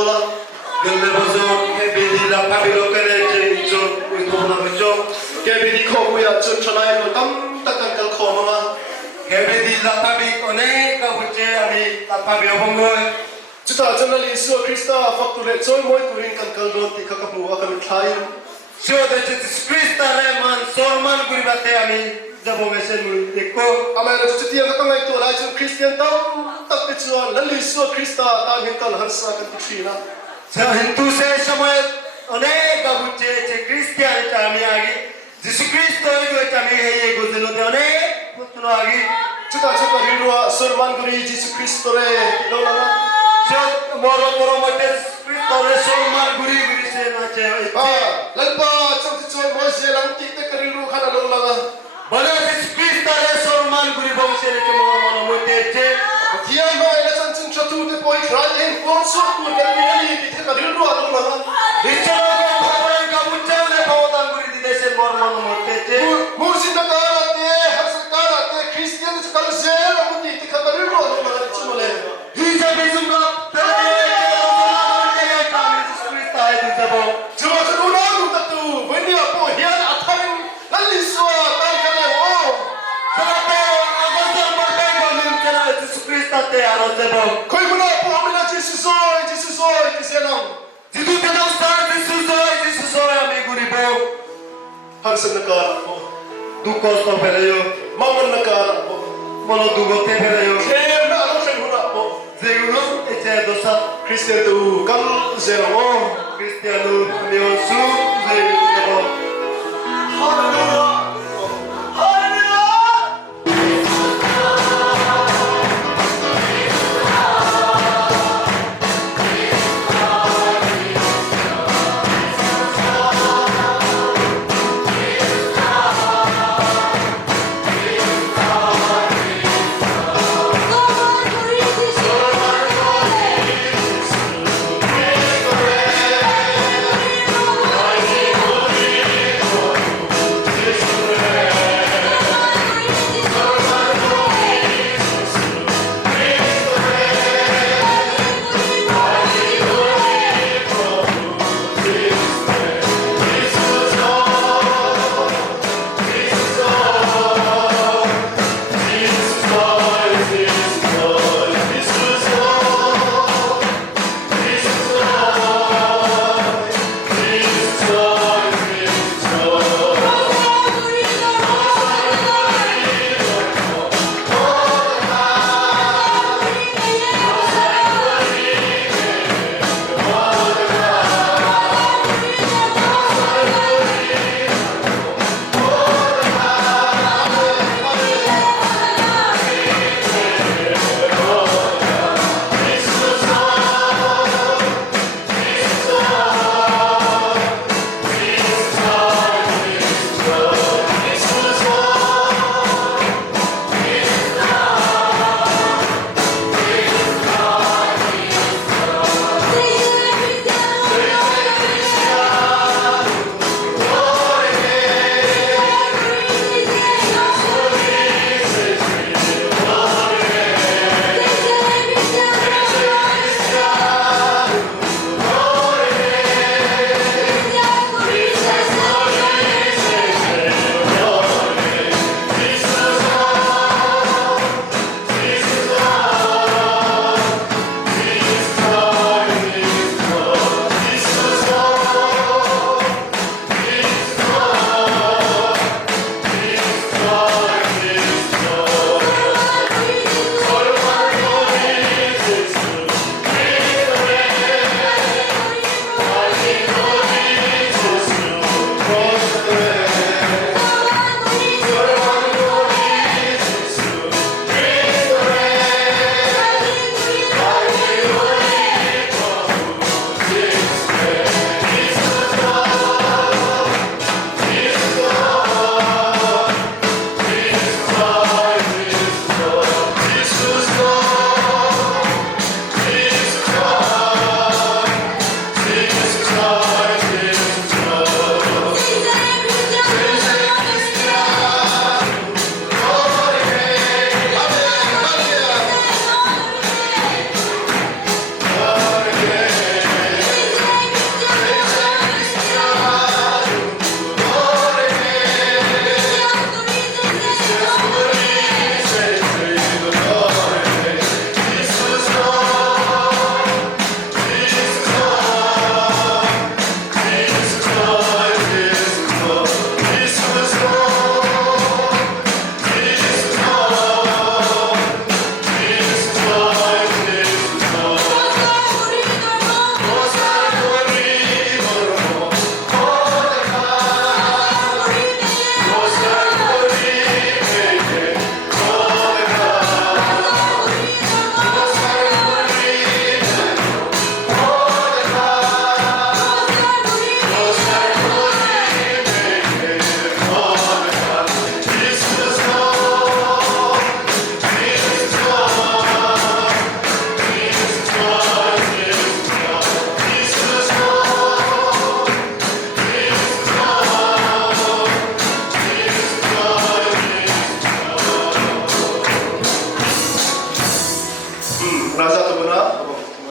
lola. Gilde bozo kebidi la pabilo kene chon itu na bozo kebidi ko ya chon chonai lo tam takkan kal ko mama kebidi la pabi one ka buche ani la pabi obongo chuta chonal Yesu Krista fakture choi moi turin kan kal do ti ka bu ka thai so that Jesus Krista re man sorman guri bate ani jabo mesen mu dekko amara chuti ka ngai to la chon Christian tam tak te chuan la Yesu Krista ta hin kal harsa kan thina Hindu se समय अनेक बच्चे चे Christian चामी आगे जिस क्रिस्तो जो चामी है ये गुजरो दे अनेक पुत्र आगे चुका चुका हिंदुआ सरमान गुरी जिस क्रिस्तो रे लोला चुक मोरो मोरो मते क्रिस्तो रे सरमान गुरी गुरी से नाचे ललपा चुक चुक मोसे लंकी ते करिलु खाना लोला बने जिस क्रिस्तो रे सरमान गुरी बंशे रे के मोरो मोरो मते चे Tiang mai la chan chan chatu te poi khrai en kon so tu kan ni ni ti ka rin ro alo la bicharo ko bhabai ka bucha le bawtan guri di dese morman motte te mursi na kara te har sakara te christian se kal se la muti ti ka rin ro alo la chumole hi ja bizum la te te ka mi Christ ai di dabo chuma chuna nu ta tu veni apo hian atharin lalli so ta ka le o sabe agon morte ko min chana Christ te aro debo koi muna po amina Jesus oi ti senang jidu te no star Jesus oi ami guri bo har san nakara po du kosto perayo maman nakara po mono du gote perayo kem na alo sen huna po zeguno eche dosa Christian tu kal zero Cristiano neo su zero hallelujah Raza